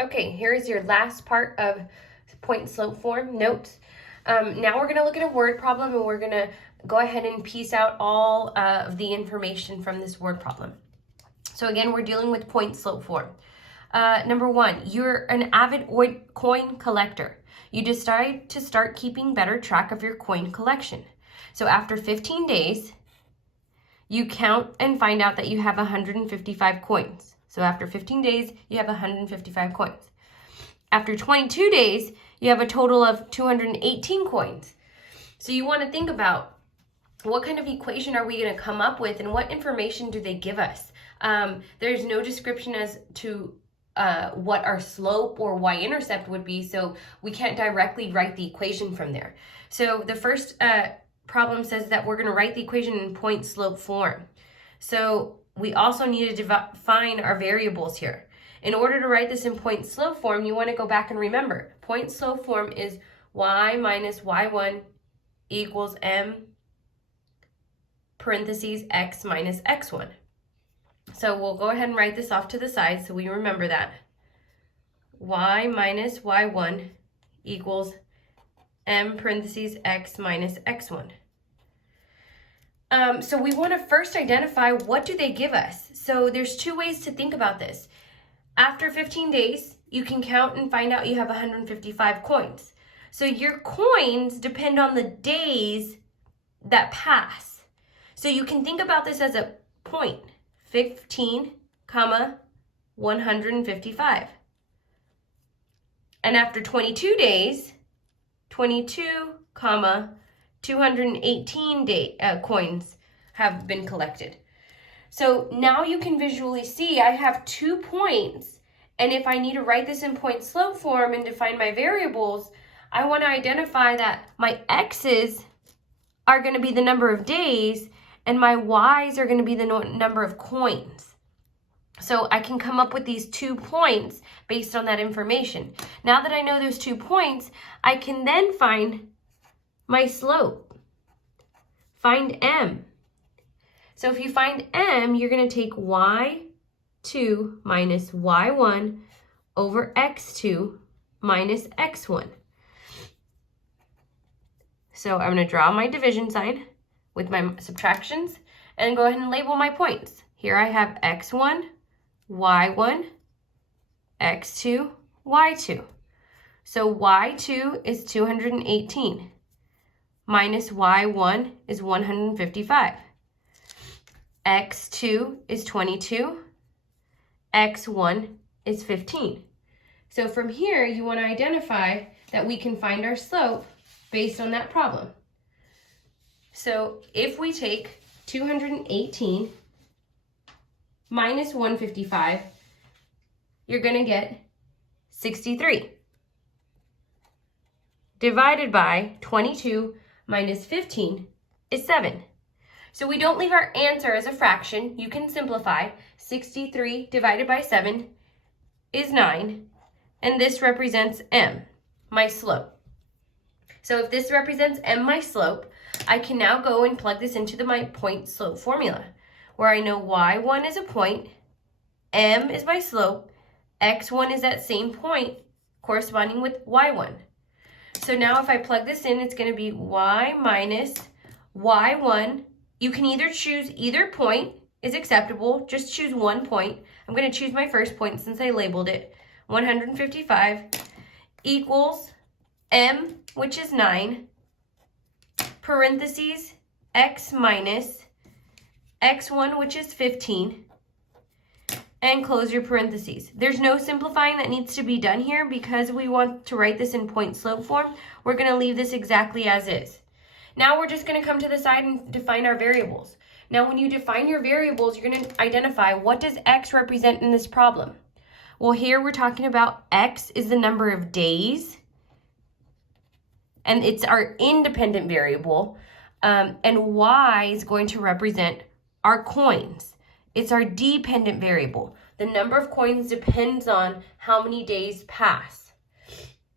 Okay, here's your last part of point slope form notes. Now we're going to look at a word problem, and we're going to go ahead and piece out all of the information from this word problem. So again, we're dealing with point slope form. Number one, you're an avid coin collector. You decide to start keeping better track of your coin collection. So after 15 days, you count and find out that you have 155 coins. So after 15 days, you have 155 coins. After 22 days, you have a total of 218 coins. So you want to think about what kind of equation are we going to come up with, and what information do they give us? There's no description as to what our slope or y-intercept would be, so we can't directly write the equation from there. So the first problem says that we're going to write the equation in point slope form. So we also need to define our variables here. In order to write this in point slope form, you want to go back and remember, point slope form is y minus y1 equals m parentheses x minus x1. So we'll go ahead and write this off to the side so we remember that. Y minus y1 equals m parentheses x minus x1. So we want to first identify what do they give us. So there's two ways to think about this. After 15 days, you can count and find out you have 155 coins. So your coins depend on the days that pass. So you can think about this as a point, 15, 155. And after 22 days, 22, 218 coins have been collected. So now you can visually see I have 2 points, and if I need to write this in point slope form and define my variables, I want to identify that my x's are going to be the number of days and my y's are going to be the number of coins. So I can come up with these 2 points based on that information. Now that I know those 2 points, I can then find my slope. Find m. So if you find m, you're going to take y2 minus y1 over x2 minus x1. So I'm going to draw my division sign with my subtractions and go ahead and label my points. Here I have x1, y1, x2, y2. So y2 is 218 minus y1 is 155. x2 is 22, x1 is 15. So from here, you want to identify that we can find our slope based on that problem. So if we take 218 minus 155, you're going to get 63. Divided by 22 minus 15 is 7. So we don't leave our answer as a fraction. You can simplify. 63 divided by 7 is 9. And this represents m, my slope. So if this represents m, my slope, I can now go and plug this into my point slope formula, where I know y1 is a point, m is my slope, x1 is that same point corresponding with y1. So now if I plug this in, it's going to be y minus y1. You can either choose either point is acceptable. Just choose one point. I'm going to choose my first point since I labeled it. 155 equals m, which is 9, parentheses, x minus x1, which is 15, and close your parentheses. There's no simplifying that needs to be done here because we want to write this in point slope form. We're going to leave this exactly as is. Now we're just going to come to the side and define our variables. Now when you define your variables, you're going to identify what does x represent in this problem. Well, here we're talking about x is the number of days, and it's our independent variable, and y is going to represent our coins. It's our dependent variable. The number of coins depends on how many days pass.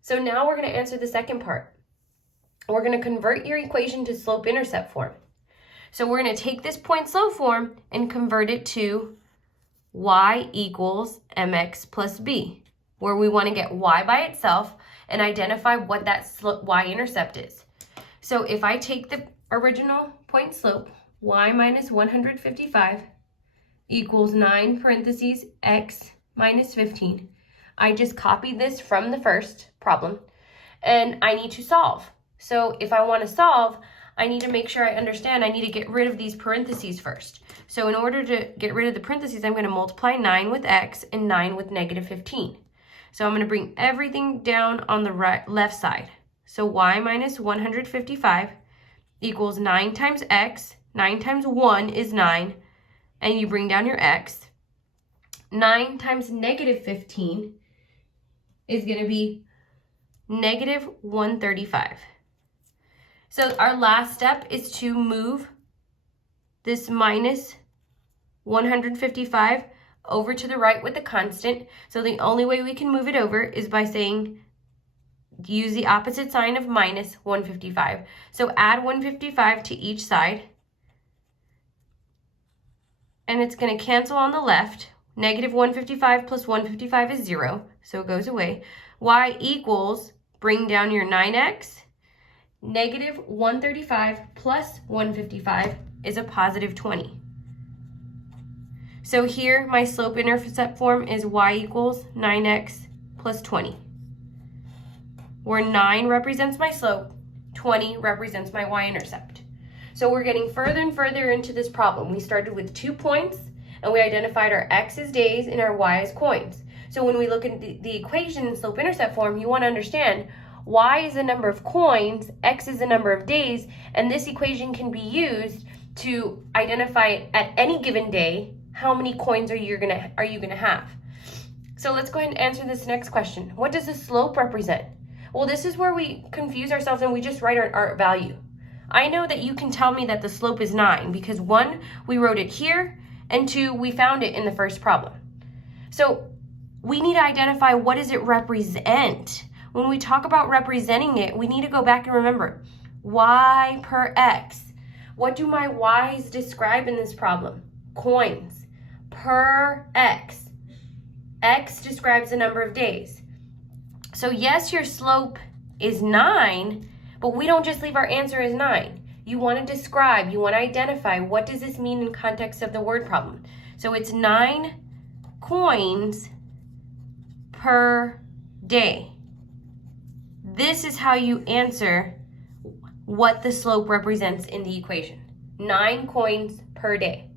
So now we're going to answer the second part. We're going to convert your equation to slope-intercept form. So we're going to take this point slope form and convert it to y equals mx plus b. where we want to get y by itself and identify what that y-intercept is. So if I take the original point slope, y minus 155 equals 9 parentheses x minus 15. I just copied this from the first problem, and I need to solve. So if I want to solve, I need to make sure I understand I need to get rid of these parentheses first. So in order to get rid of the parentheses, I'm going to multiply 9 with x and 9 with negative 15. So I'm going to bring everything down on the left side. So y minus 155 equals 9 times x. 9 times 1 is 9, and you bring down your x. 9 times negative 15 is going to be negative 135. So our last step is to move this minus 155 over to the right with the constant. So the only way we can move it over is by saying use the opposite sign of minus 155. So add 155 to each side. And it's going to cancel on the left. Negative 155 plus 155 is 0, so it goes away. Y equals, bring down your 9x. Negative 135 plus 155 is a positive 20. So here, my slope-intercept form is y equals 9x plus 20. Where 9 represents my slope, 20 represents my y-intercept. So we're getting further and further into this problem. We started with 2 points, and we identified our x as days and our y as coins. So when we look at the equation in slope-intercept form, you want to understand y is the number of coins, x is the number of days, and this equation can be used to identify at any given day how many coins are you gonna have. So let's go ahead and answer this next question. What does the slope represent? Well, this is where we confuse ourselves and we just write our value. I know that you can tell me that the slope is 9 because 1, we wrote it here, and 2, we found it in the first problem. So we need to identify what does it represent. When we talk about representing it, we need to go back and remember y per x. What do my y's describe in this problem? Coins per x. X describes the number of days. So yes, your slope is 9, but we don't just leave our answer as 9. You want to describe, you want to identify what does this mean in context of the word problem. So it's 9 coins per day. This is how you answer what the slope represents in the equation. 9 coins per day.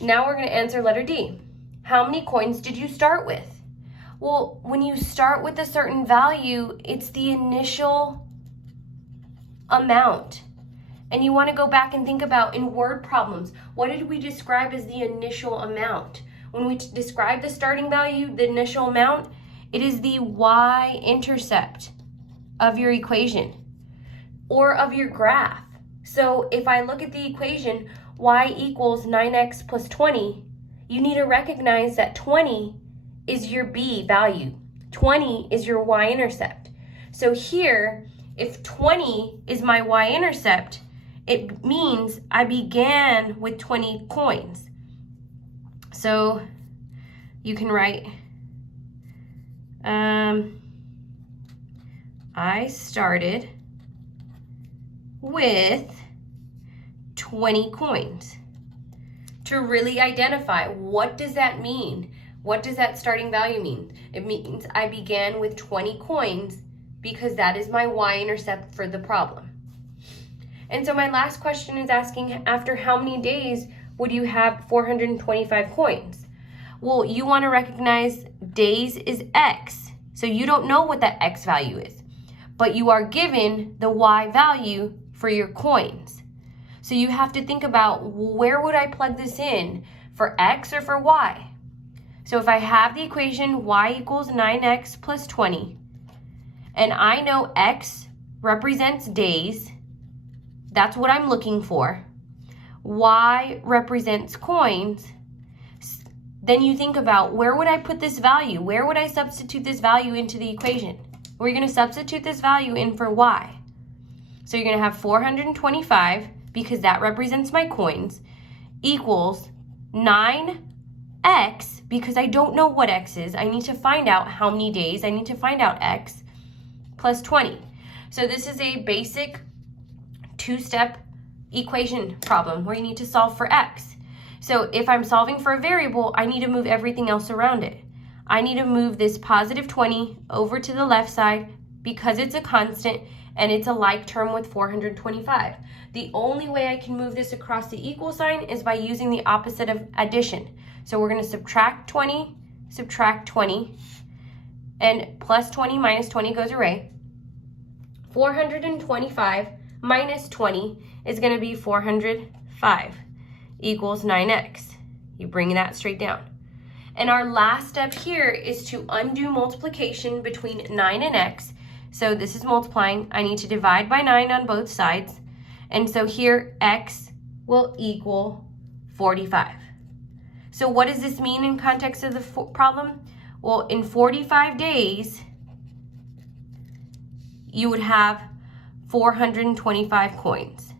Now we're going to answer letter D. How many coins did you start with? Well, when you start with a certain value, it's the initial amount. And you want to go back and think about in word problems, what did we describe as the initial amount? When we describe the starting value, the initial amount, it is the y-intercept of your equation or of your graph. So if I look at the equation, y equals 9x plus 20, you need to recognize that 20 is your b value. 20 is your y-intercept. So here, if 20 is my y-intercept, it means I began with 20 coins. So you can write, I started with 20 coins. To really identify, what does that mean? What does that starting value mean? It means I began with 20 coins because that is my y-intercept for the problem. And so my last question is asking, after how many days would you have 425 coins? Well, you want to recognize days is x. So you don't know what that x value is, but you are given the y value for your coins. So you have to think about, where would I plug this in, for x or for y? So if I have the equation y equals 9x plus 20, and I know x represents days, that's what I'm looking for. Y represents coins. Then you think about, where would I put this value? Where would I substitute this value into the equation? We're going to substitute this value in for y. So you're going to have 425, because that represents my coins, equals 9x because I don't know what x is. I need to find out how many days. I need to find out x plus 20. So this is a basic two-step equation problem where you need to solve for x. So if I'm solving for a variable, I need to move everything else around it. I need to move this positive 20 over to the left side because it's a constant and it's a like term with 425. The only way I can move this across the equal sign is by using the opposite of addition. So we're going to subtract 20, and plus 20 minus 20 goes away. 425 minus 20 is going to be 405 equals 9x. You bring that straight down. And our last step here is to undo multiplication between 9 and x. So this is multiplying. I need to divide by 9 on both sides. And so here x will equal 45. So what does this mean in context of the problem? Well, in 45 days, you would have 425 coins.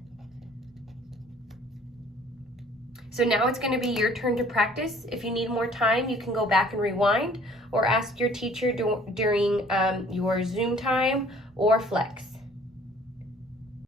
So now it's going to be your turn to practice. If you need more time, you can go back and rewind or ask your teacher during your Zoom time or Flex.